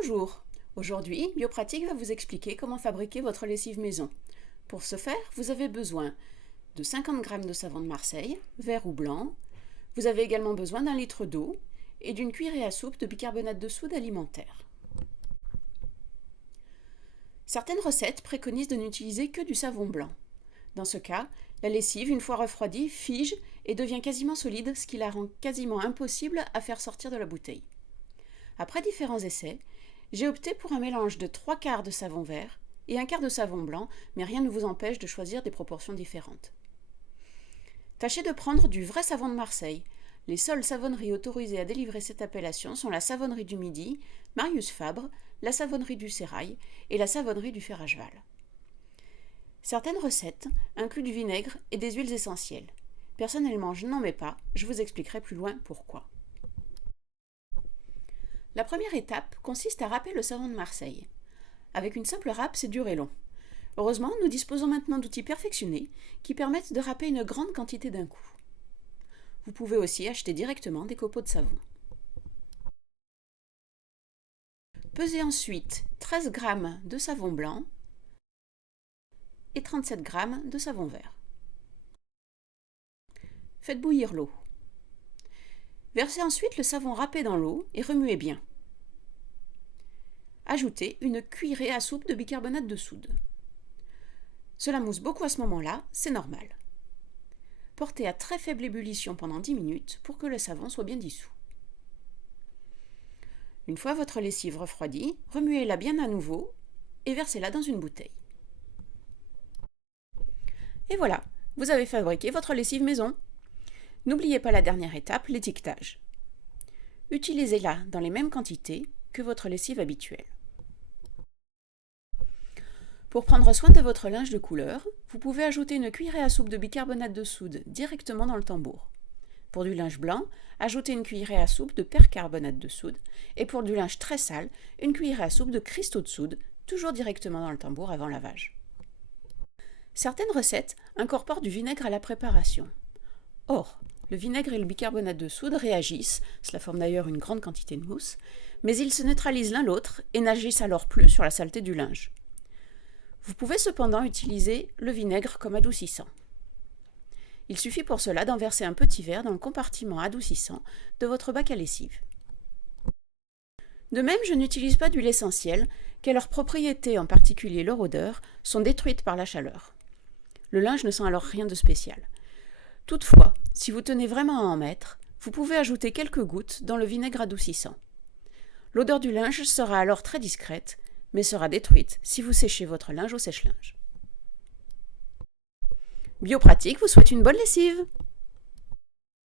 Bonjour, aujourd'hui Biopratique va vous expliquer comment fabriquer votre lessive maison. Pour ce faire, vous avez besoin de 50 g de savon de Marseille, vert ou blanc. Vous avez également besoin d'un litre d'eau et d'une cuillerée à soupe de bicarbonate de soude alimentaire. Certaines recettes préconisent de n'utiliser que du savon blanc. Dans ce cas, la lessive, une fois refroidie, fige et devient quasiment solide, ce qui la rend quasiment impossible à faire sortir de la bouteille. Après différents essais, j'ai opté pour un mélange de 3/4 de savon vert et 1/4 de savon blanc, mais rien ne vous empêche de choisir des proportions différentes. Tâchez de prendre du vrai savon de Marseille. Les seules savonneries autorisées à délivrer cette appellation sont la Savonnerie du Midi, Marius Fabre, la Savonnerie du Sérail et la Savonnerie du Fer à Cheval. Certaines recettes incluent du vinaigre et des huiles essentielles. Personnellement, je n'en mets pas, je vous expliquerai plus loin pourquoi. La première étape consiste à râper le savon de Marseille. Avec une simple râpe, c'est dur et long. Heureusement, nous disposons maintenant d'outils perfectionnés qui permettent de râper une grande quantité d'un coup. Vous pouvez aussi acheter directement des copeaux de savon. Pesez ensuite 13 g de savon blanc et 37 g de savon vert. Faites bouillir l'eau. Versez ensuite le savon râpé dans l'eau et remuez bien. Ajoutez une cuillerée à soupe de bicarbonate de soude. Cela mousse beaucoup à ce moment-là, c'est normal. Portez à très faible ébullition pendant 10 minutes pour que le savon soit bien dissous. Une fois votre lessive refroidie, remuez-la bien à nouveau et versez-la dans une bouteille. Et voilà, vous avez fabriqué votre lessive maison. N'oubliez pas la dernière étape, l'étiquetage. Utilisez-la dans les mêmes quantités que votre lessive habituelle. Pour prendre soin de votre linge de couleur, vous pouvez ajouter une cuillerée à soupe de bicarbonate de soude directement dans le tambour. Pour du linge blanc, ajoutez une cuillerée à soupe de percarbonate de soude et pour du linge très sale, une cuillerée à soupe de cristaux de soude, toujours directement dans le tambour avant lavage. Certaines recettes incorporent du vinaigre à la préparation. Or, le vinaigre et le bicarbonate de soude réagissent, cela forme d'ailleurs une grande quantité de mousse, mais ils se neutralisent l'un l'autre et n'agissent alors plus sur la saleté du linge. Vous pouvez cependant utiliser le vinaigre comme adoucissant. Il suffit pour cela d'en verser un petit verre dans le compartiment adoucissant de votre bac à lessive. De même, je n'utilise pas d'huile essentielle, car leurs propriétés, en particulier leur odeur, sont détruites par la chaleur. Le linge ne sent alors rien de spécial. Toutefois, si vous tenez vraiment à en mettre, vous pouvez ajouter quelques gouttes dans le vinaigre adoucissant. L'odeur du linge sera alors très discrète, mais sera détruite si vous séchez votre linge au sèche-linge. Biopratique vous souhaite une bonne lessive!